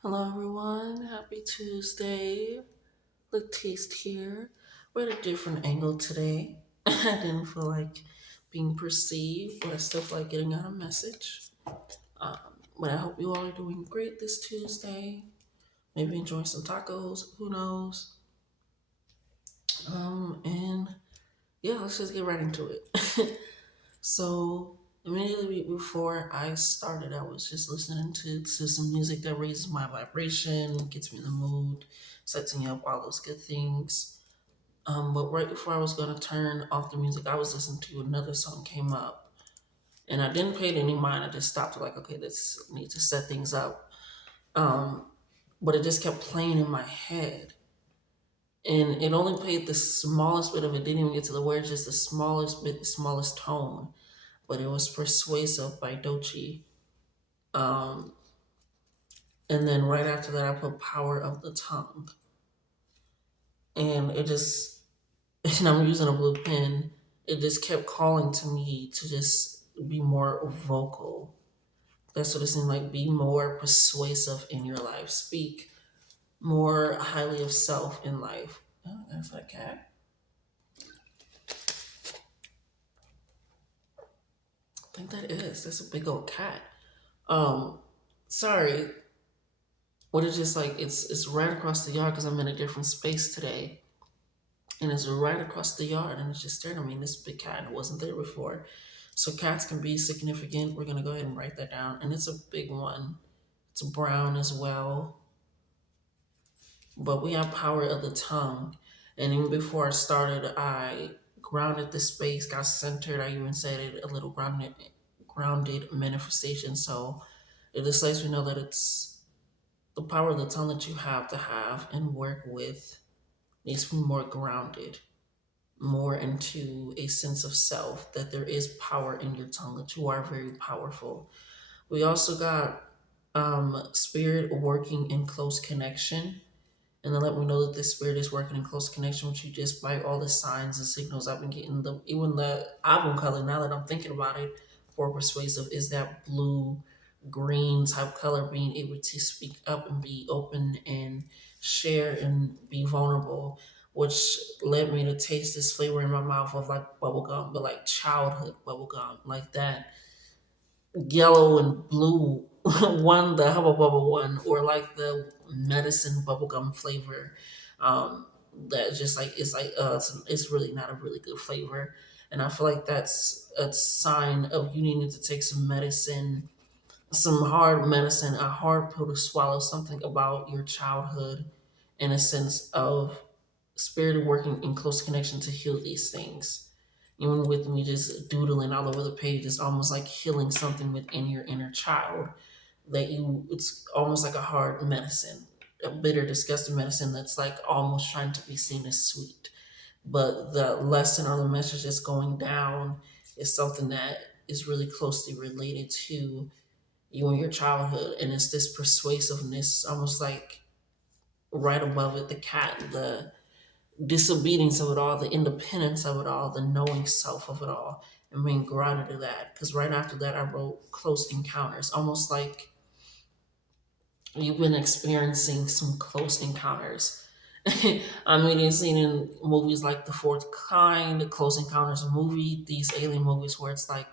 Hello, everyone. Happy Tuesday. Latiste here. We're at a different angle today. I didn't feel like being perceived, but I still feel like getting out a message. But I hope you all are doing great this Tuesday. Maybe enjoying some tacos. Who knows? And yeah, let's just get right into it. So immediately before I started, I was just listening to some music that raises my vibration, gets me in the mood, sets me up, all those good things. But right before I was gonna turn off the music, I was listening to another song came up, and I didn't pay it any mind. I just stopped, like, okay, let's need to set things up. Um, but it just kept playing in my head, and it only played the smallest bit of it. Didn't even get to the words, just the smallest bit, the smallest tone. But it was "Persuasive" by Dochi. Um, and then right after that, I put "Power of the Tongue," and it just and I'm using a blue pen. It just kept calling to me to just be more vocal. That's what it seemed like. Be more persuasive in your life. Speak more highly of self in life. Oh, that's a cat. I think that is. That's a big old cat. Um, sorry. What is just like it's right across the yard because I'm in a different space today, and it's right across the yard, and it's just staring at me. And this big cat wasn't there before, so cats can be significant. We're gonna go ahead and write that down, and it's a big one. It's brown as well, but we have power of the tongue. And even before I started, I grounded the space, got centered. I even said it a little grounded manifestation. So it just lets me know that it's the power of the tongue that you have to have and work with needs to be more grounded, more into a sense of self, that there is power in your tongue, that you are very powerful. We also got spirit working in close connection. And then let me know that this spirit is working in close connection with you just by all the signs and signals I've been getting. Even the album color, now that I'm thinking about it, for persuasive is that blue green type color, being able to speak up and be open and share and be vulnerable, which led me to taste this flavor in my mouth of like bubblegum, but like childhood bubblegum, like that yellow and blue one, the Hubba Bubba one, or like the medicine bubblegum flavor. That just like it's really not a really good flavor. And I feel like that's a sign of you needing to take some medicine, some hard medicine, a hard pill to swallow, something about your childhood in a sense of spirit working in close connection to heal these things. Even with me just doodling all over the page, it's almost like healing something within your inner child that it's almost like a hard medicine, a bitter, disgusting medicine that's like almost trying to be seen as sweet. But the lesson or the message that's going down is something that is really closely related to you and your childhood. And it's this persuasiveness, almost like right above it, the cat, the disobedience of it all, the independence of it all, the knowing self of it all, and being grounded to that. Because right after that, I wrote close encounters, almost like you've been experiencing some close encounters. I mean, you've seen in movies like The Fourth Kind, the Close Encounters movie, these alien movies where it's like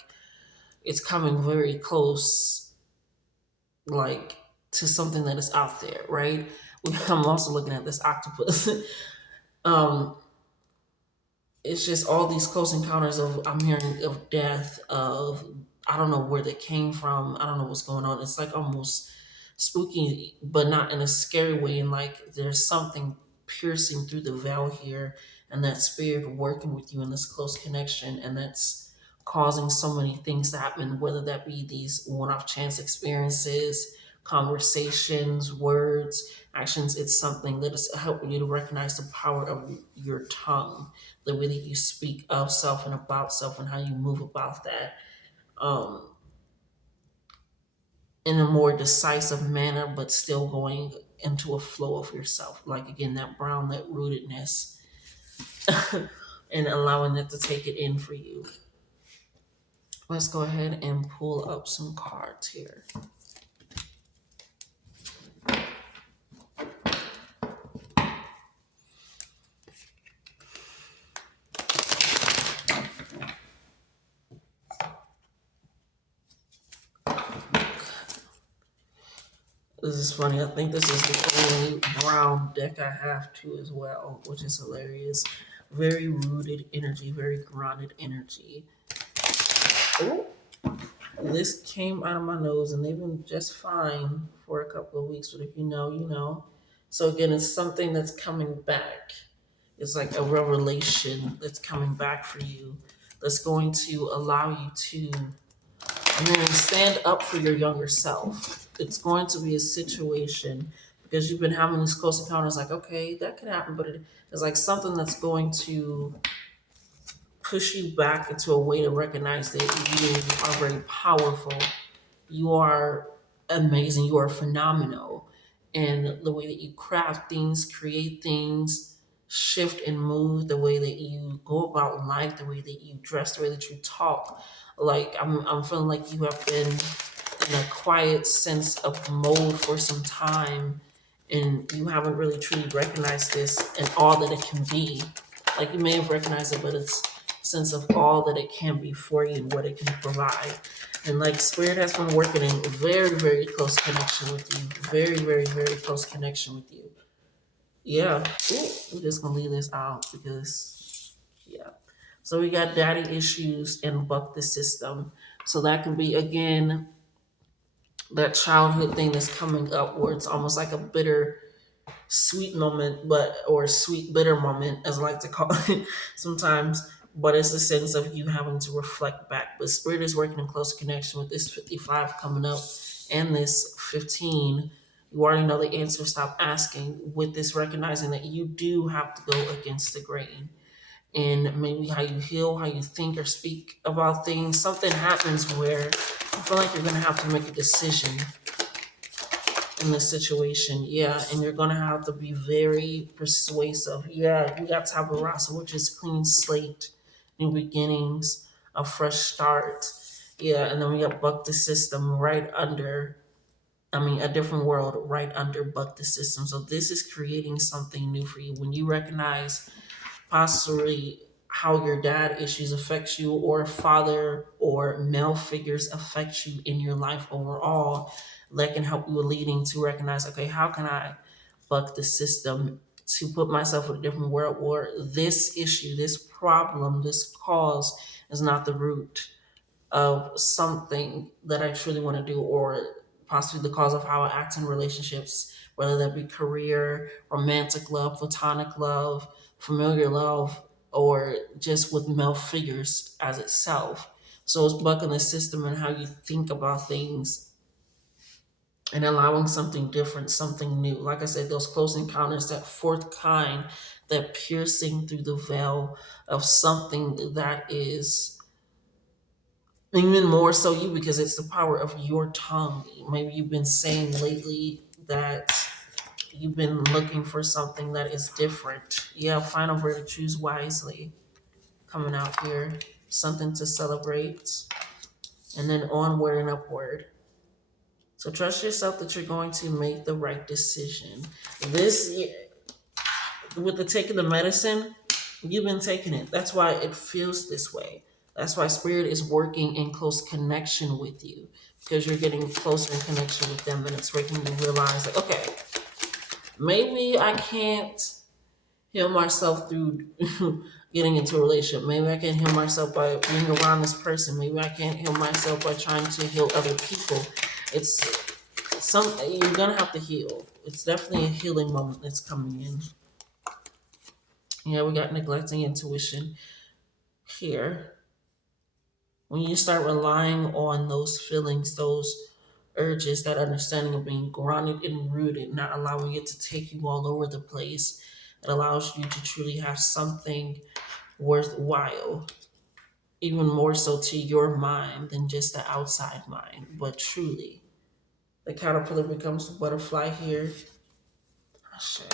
it's coming very close, like to something that is out there, right? I'm also looking at this octopus. um, it's just all these close encounters of I'm hearing of death, of I don't know where they came from, I don't know what's going on. It's like almost spooky, but not in a scary way. And like there's something piercing through the veil here, and that spirit working with you in this close connection, and that's causing so many things to happen, whether that be these one-off chance experiences, conversations, words, actions. It's something that is helping you to recognize the power of your tongue, the way that you speak of self and about self, and how you move about that. Um, in a more decisive manner, but still going into a flow of yourself. Like again, that brown, that rootedness, and allowing it to take it in for you. Let's go ahead and pull up some cards here. This is funny. I think this is the only brown deck I have too as well, which is hilarious. Very rooted energy, very grounded energy. Oh, this came out of my nose and they've been just fine for a couple of weeks, but if you know, you know. So again, it's something that's coming back. It's like a revelation that's coming back for you that's going to allow you to, and then stand up for your younger self. It's going to be a situation because you've been having these close encounters, like, okay, that could happen, but it's like something that's going to push you back into a way to recognize that you are very powerful. You are amazing. You are phenomenal. And the way that you craft things, create things, shift and move, the way that you go about life, the way that you dress, the way that you talk. Like I'm feeling like you have been in a quiet sense of mode for some time and you haven't really truly recognized this and all that it can be. Like you may have recognized it, but it's a sense of all that it can be for you and what it can provide. And like spirit has been working in very, very close connection with you. Very, very, very close connection with you. Yeah. Ooh, we're just gonna leave this out because yeah. So we got daddy issues and buck the system. So that can be again that childhood thing that's coming up where it's almost like a bitter sweet moment, but or sweet bitter moment, as I like to call it sometimes. But it's a sense of you having to reflect back. But spirit is working in close connection with this 55 coming up and this 15. You already know the answer. Stop asking. With this, recognizing that you do have to go against the grain. And maybe how you heal, how you think or speak about things. Something happens where you feel like you're going to have to make a decision in this situation. Yeah, and you're gonna have to be very persuasive. Yeah, you got Tabarasa, which is clean slate, new beginnings, a fresh start. Yeah, and then we got Buck the System right under. I mean, a different world right under Buck the System. So this is creating something new for you when you recognize possibly how your dad issues affect you or father or male figures affect you in your life overall. That can help you leading to recognize, okay, how can I buck the system to put myself in a different world where this issue, this problem, this cause is not the root of something that I truly want to do, or possibly the cause of how I act in relationships, whether that be career, romantic love, platonic love, familiar love, or just with male figures as itself. So it's bucking the system and how you think about things and allowing something different, something new. Like I said, those close encounters, that fourth kind, that piercing through the veil of something that is even more so you because it's the power of your tongue. Maybe you've been saying lately that you've been looking for something that is different. Yeah, find a word to choose wisely coming out here. Something to celebrate. And then onward and upward. So trust yourself that you're going to make the right decision. This, with the taking the medicine, you've been taking it. That's why it feels this way. That's why spirit is working in close connection with you because you're getting closer in connection with them, and it's making you realize, like, okay, maybe I can't heal myself through getting into a relationship. Maybe I can't heal myself by being around this person. Maybe I can't heal myself by trying to heal other people. It's some you're gonna have to heal. It's definitely a healing moment that's coming in. Yeah, we got neglecting intuition here. When you start relying on those feelings, those urges, that understanding of being grounded and rooted, not allowing it to take you all over the place, it allows you to truly have something worthwhile, even more so to your mind than just the outside mind, but truly. The caterpillar becomes the butterfly here. Oh, shit.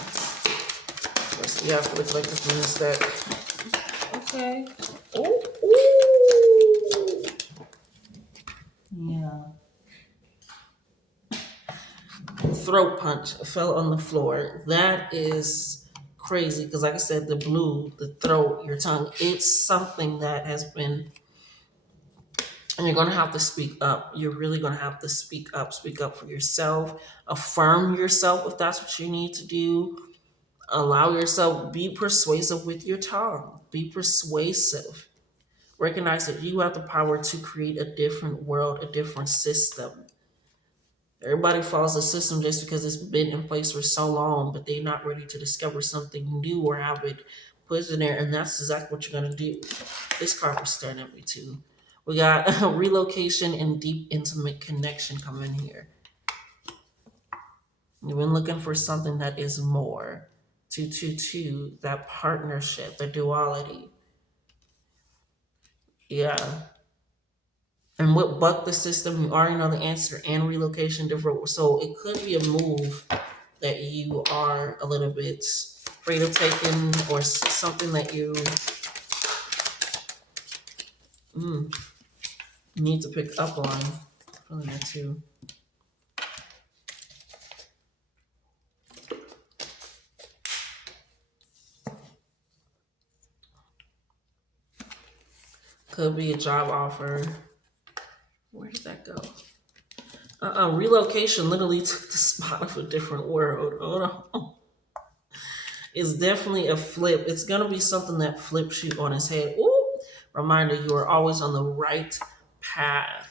Let's see how the collective means that. Okay. Ooh, ooh. Yeah. Throat punch fell on the floor. That is crazy because, like I said, the blue, the throat, your tongue, it's something that has been And you're going to have to speak up. You're really going to have to speak up for yourself, affirm yourself if that's what you need to do. Allow yourself, be persuasive with your tongue, be persuasive. Recognize that you have the power to create a different world, a different system. Everybody follows the system just because it's been in place for so long, but they're not ready to discover something new or have it put in there. And that's exactly what you're going to do. This card was staring at me too. We got relocation and deep, intimate connection coming here. You've been looking for something that is more. 222, that partnership, the duality. Yeah. And what buck the system, you already know the answer, and relocation different. So it could be a move that you are a little bit afraid of taking, or something that you need to pick up on. Feeling that too. Could be a job offer. Where did that go? Relocation literally took the spot of a different world. Oh no. It's definitely a flip. It's gonna be something that flips you on its head. Ooh, reminder, you are always on the right path.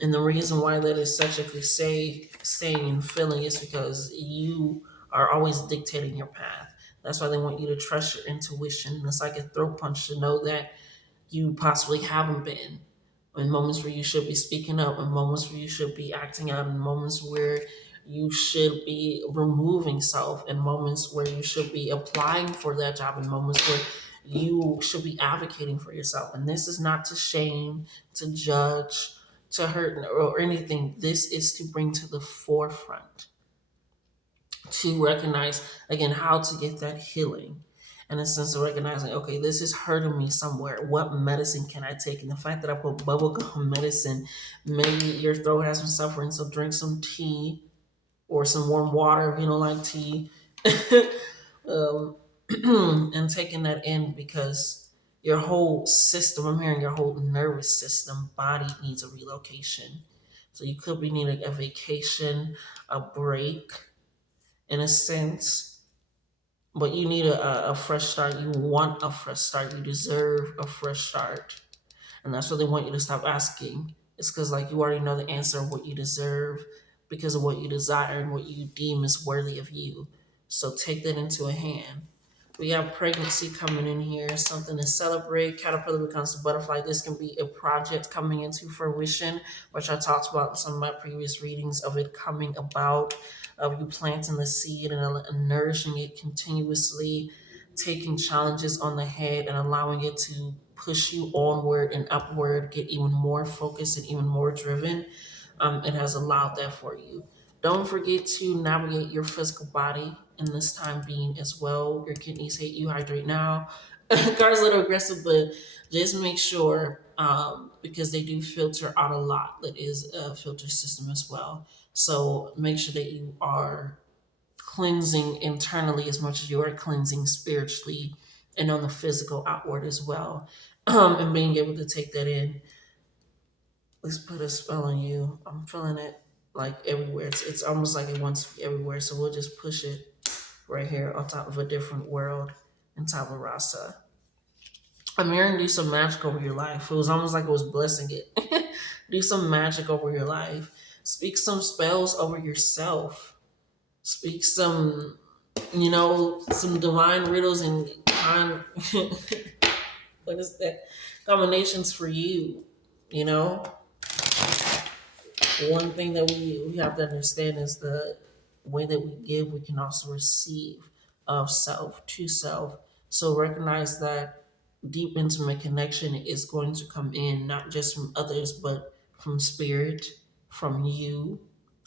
And the reason why that is such a cliche saying and feeling is because you are always dictating your path. That's why they want you to trust your intuition. It's like a throat punch to know that you possibly haven't been. In moments where you should be speaking up, in moments where you should be acting out, in moments where you should be removing self, in moments where you should be applying for that job, in moments where you should be advocating for yourself. And this is not to shame, to judge, to hurt, or anything. This is to bring to the forefront, to recognize again how to get that healing, in a sense of recognizing, okay, this is hurting me somewhere. What medicine can I take? And the fact that I put bubblegum medicine, maybe your throat has been suffering, so drink some tea or some warm water if you don't like tea. um, and taking that in, because your whole system, I'm hearing your whole nervous system, body needs a relocation. So you could be needing a vacation, a break, in a sense, but you need a fresh start. You want a fresh start. You deserve a fresh start. And that's what they want you to stop asking. It's because, like, you already know the answer of what you deserve because of what you desire and what you deem is worthy of you. So take that into a hand. We have pregnancy coming in here, something to celebrate. Caterpillar becomes a butterfly. This can be a project coming into fruition, which I talked about in some of my previous readings of it coming about, of you planting the seed and nourishing it continuously, taking challenges on the head and allowing it to push you onward and upward, get even more focused and even more driven. It has allowed that for you. Don't forget to navigate your physical body in this time being as well. Your kidneys hate you. Hydrate now. Car's a little aggressive, but just make sure, because they do filter out a lot. That is a filter system as well. So make sure that you are cleansing internally as much as you are cleansing spiritually and on the physical outward as well. And being able to take that in. Let's put a spell on you. I'm feeling it like everywhere. It's almost like it wants to be everywhere. So we'll just push it right here on top of a different world in top rasa. I'm hearing do some magic over your life. It was almost like it was blessing it. Do some magic over your life. Speak some spells over yourself. Speak some, some divine riddles and what is that? Combinations for you, you know? One thing that we have to understand is the way that we give, we can also receive of self to self. So recognize that deep intimate connection is going to come in not just from others, but from spirit, from you,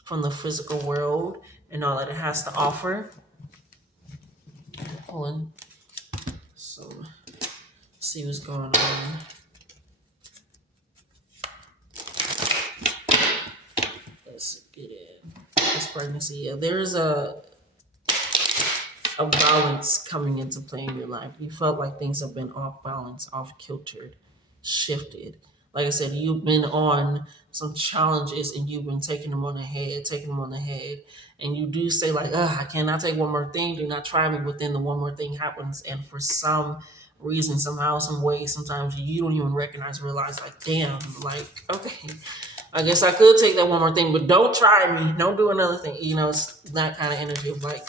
from the physical world, and all that it has to offer. Hold on. So see what's going on. Let's get in. This pregnancy. Yeah, there's a balance coming into play in your life. You felt like things have been off balance, off kiltered, shifted. Like I said, you've been on some challenges and you've been taking them on the head. And you do say, like, I cannot take one more thing, do not try me, but then the one more thing happens. And for some reason, somehow, some way, sometimes you don't even realize, like, damn, like, okay, I guess I could take that one more thing, but don't try me. Don't do another thing. It's that kind of energy of like,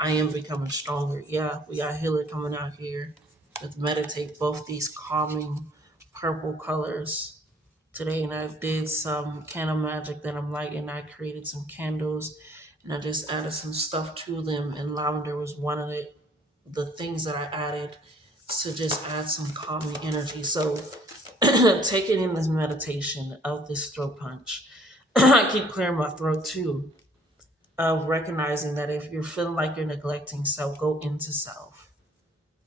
I am becoming stronger. Yeah, we got healer coming out here with meditate, both these calming purple colors today. And I did some candle magic that I'm lighting. I created some candles and I just added some stuff to them. And lavender was one of the things that I added to just add some calming energy. So taking in this meditation of this throat punch, I keep clearing my throat too, of recognizing that if you're feeling like you're neglecting self, go into self.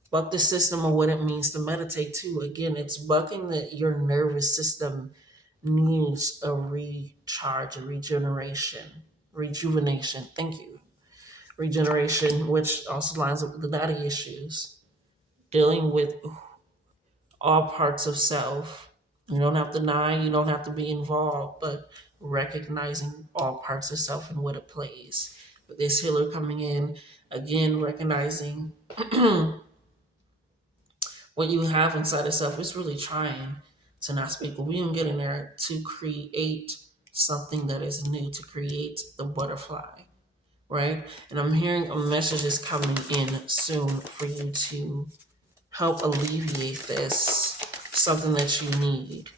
Buck the system of what it means to meditate too. Again, it's bucking that your nervous system needs a recharge, a rejuvenation. Thank you. Regeneration, which also lines up with the daddy issues, dealing with all parts of self. You don't have to deny, you don't have to be involved, but recognizing all parts of self and what it plays. With this healer coming in, again, recognizing what you have inside of self is really trying to not speak. But we can get in there to create something that is new, to create the butterfly, right? And I'm hearing a message is coming in soon for you to help alleviate this, something that you need.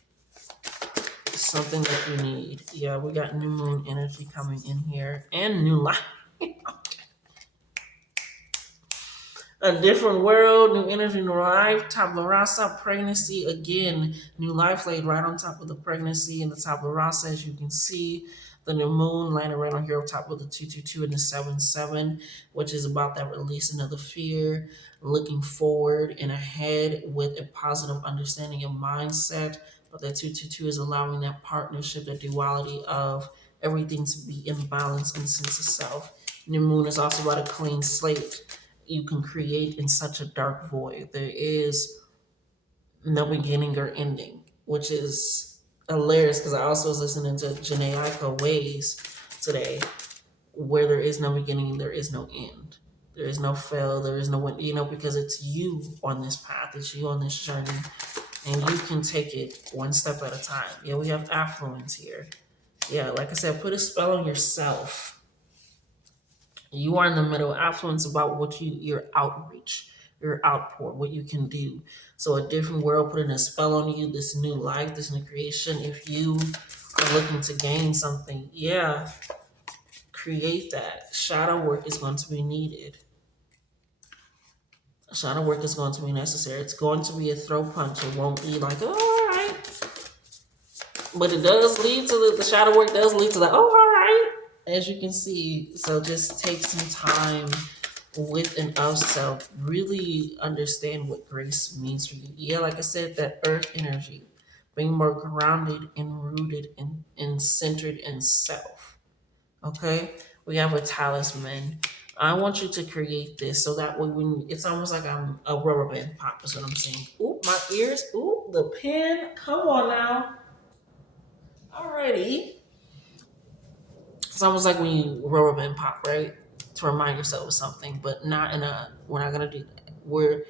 Something that you need. Yeah, we got new moon energy coming in here and new life. A different world, new energy, new life. Tabla rasa, pregnancy again. New life laid right on top of the pregnancy and the tabla rasa, as you can see. The new moon landed right on here on top of the 222 and the 77, which is about that releasing of the fear, looking forward and ahead with a positive understanding and mindset. But that 222 is allowing that partnership, the duality of everything to be in balance and sense of self. New moon is also about a clean slate you can create in such a dark void. There is no beginning or ending, which is hilarious because I also was listening to Janae Aiko Ways today, where there is no beginning, there is no end. There is no fail, there is no end, because it's you on this path, it's you on this journey, and you can take it one step at a time. Yeah, we have affluence here. Yeah, like I said, put a spell on yourself. You are in the middle. Affluence about what your outreach, your outpour, what you can do. So a different world putting a spell on you, this new life, this new creation. If you are looking to gain something, yeah, create that. Shadow work is going to be needed. Shadow work is going to be necessary. It's going to be a throw punch. It won't be like, oh, all right. But it does lead to the shadow work does lead to the, oh, all right, as you can see. So just take some time with and of self. Really understand what grace means for you. Yeah, like I said, that earth energy, being more grounded and rooted and centered in self. Okay? We have a talisman. I want you to create this so that way when it's almost like I'm a rubber band pop is what I'm saying. Ooh, my ears. Ooh, the pen. Come on now. Alrighty. It's almost like when you rubber band pop, right? To remind yourself of something, but not in a, we're not going to do that. We're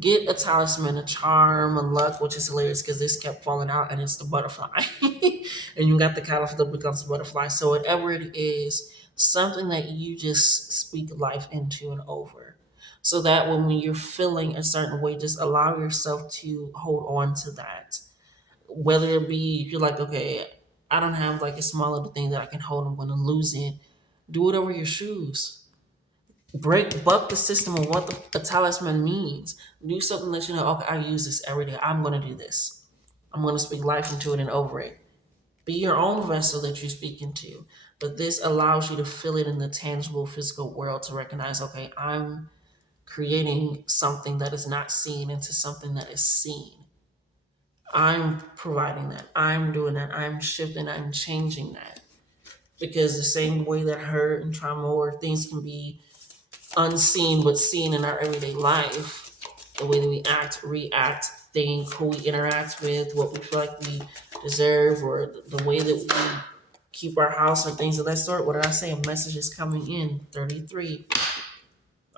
get a talisman, a charm, a luck, which is hilarious because this kept falling out and it's the butterfly. And you got the caliphate that becomes the butterfly. So whatever it is, something that you just speak life into and over. So that when you're feeling a certain way, just allow yourself to hold on to that. Whether it be you're like, okay, I don't have like a small little thing that I can hold, I'm gonna lose it. Do it over your shoes. Buck the system of what the talisman means. Do something that you know, okay, I use this every day. I'm gonna do this. I'm gonna speak life into it and over it. Be your own vessel that you speak into. But this allows you to feel it in the tangible physical world to recognize, okay, I'm creating something that is not seen into something that is seen. I'm providing that. I'm doing that. I'm shifting. I'm changing that. Because the same way that hurt and trauma or things can be unseen but seen in our everyday life, the way that we act, react, think, who we interact with, what we feel like we deserve, or the way that we keep our house or things of that sort. What did I say? A message is coming in. 33.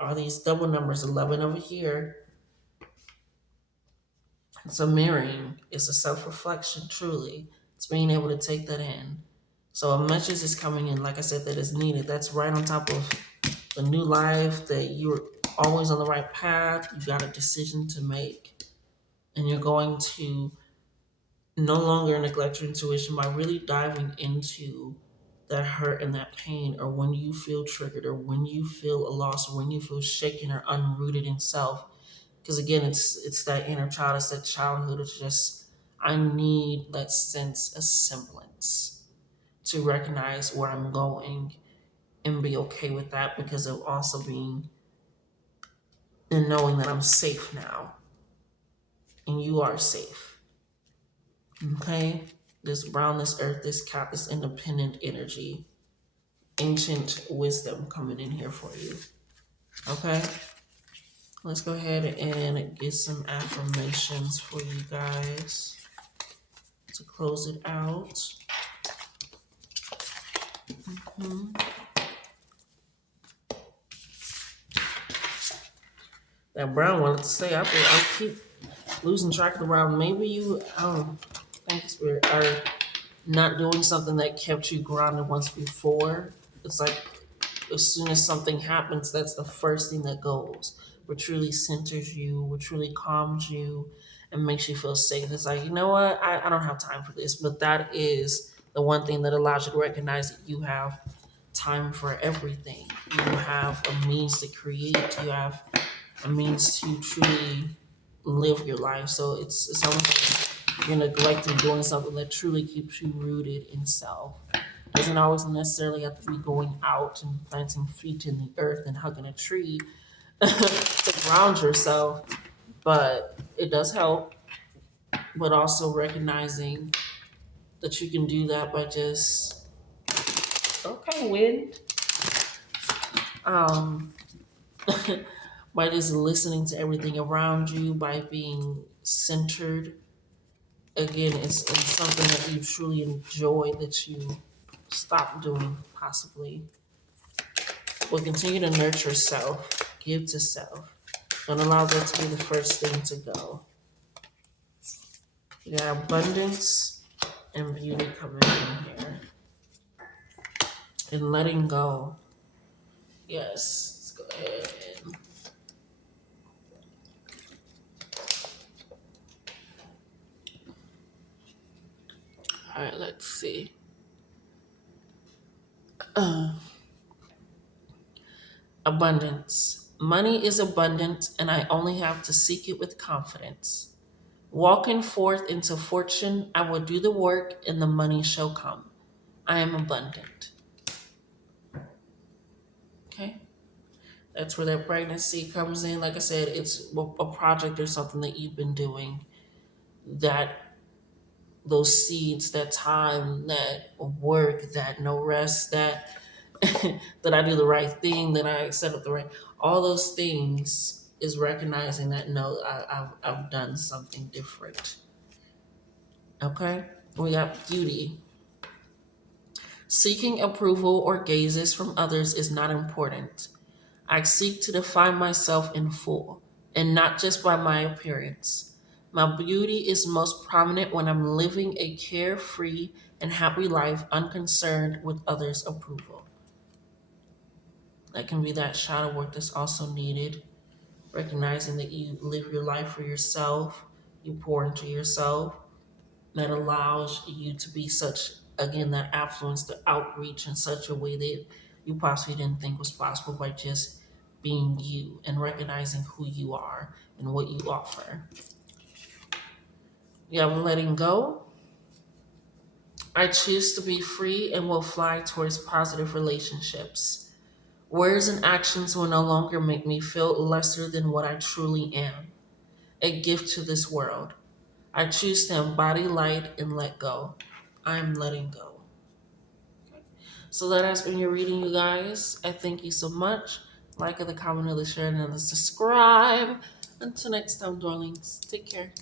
All these double numbers, 11 over here. It's a mirroring. It's a self-reflection, truly. It's being able to take that in. So a message is coming in, like I said, that is needed. That's right on top of the new life, that you're always on the right path. You got a decision to make. And you're going to no longer neglect your intuition by really diving into that hurt and that pain, or when you feel triggered, or when you feel a loss, or when you feel shaken or unrooted in self. Because again, it's that inner child, it's that childhood. It's just, I need that sense of semblance to recognize where I'm going and be okay with that, because of also being and knowing that I'm safe now and you are safe. Okay? This brown, this earth, this cat, this independent energy, ancient wisdom coming in here for you. Okay? Let's go ahead and get some affirmations for you guys to close it out. Mhm. That brown wanted to say, I keep losing track of the brown. Maybe you, thank you, Spirit, are not doing something that kept you grounded once before. It's like as soon as something happens, that's the first thing that goes. What truly centers you, what truly calms you, and makes you feel safe. It's like, you know what? I don't have time for this. But that is the one thing that allows you to recognize that you have time for everything. You have a means to create, you have a means to truly live your life. So it's almost like you're neglecting doing something that truly keeps you rooted in self. Doesn't always necessarily have to be going out and planting feet in the earth and hugging a tree to ground yourself, but it does help. But also recognizing that you can do that by just, okay, wind, um, by just listening to everything around you, by being centered. Again, it's something that you truly enjoy, that you stop doing possibly. Will continue to nurture self, give to self. Don't allow that to be the first thing to go. You got abundance and beauty coming in here. And letting go. Yes, let's go ahead and all right, let's see. Abundance. Money is abundant, and I only have to seek it with confidence. Walking forth into fortune, I will do the work, and the money shall come. I am abundant. Okay? That's where that pregnancy comes in. Like I said, it's a project or something that you've been doing, that those seeds, that time, that work, that no rest, that that I do the right thing, that I set up the right, all those things is recognizing that no, I've done something different. Okay? We got beauty. Seeking approval or gazes from others is not important. I seek to define myself in full, and not just by my appearance. My beauty is most prominent when I'm living a carefree and happy life, unconcerned with others' approval. That can be that shadow work that's also needed. Recognizing that you live your life for yourself, you pour into yourself, that allows you to be such, again, that affluence, the outreach in such a way that you possibly didn't think was possible, by just being you and recognizing who you are and what you offer. You have letting go. I choose to be free and will fly towards positive relationships. Words and actions will no longer make me feel lesser than what I truly am, a gift to this world. I choose to embody light and let go. I'm letting go. So that has been your reading, you guys. I thank you so much. Like, the comment, the share, and the subscribe. Until next time, darlings. Take care.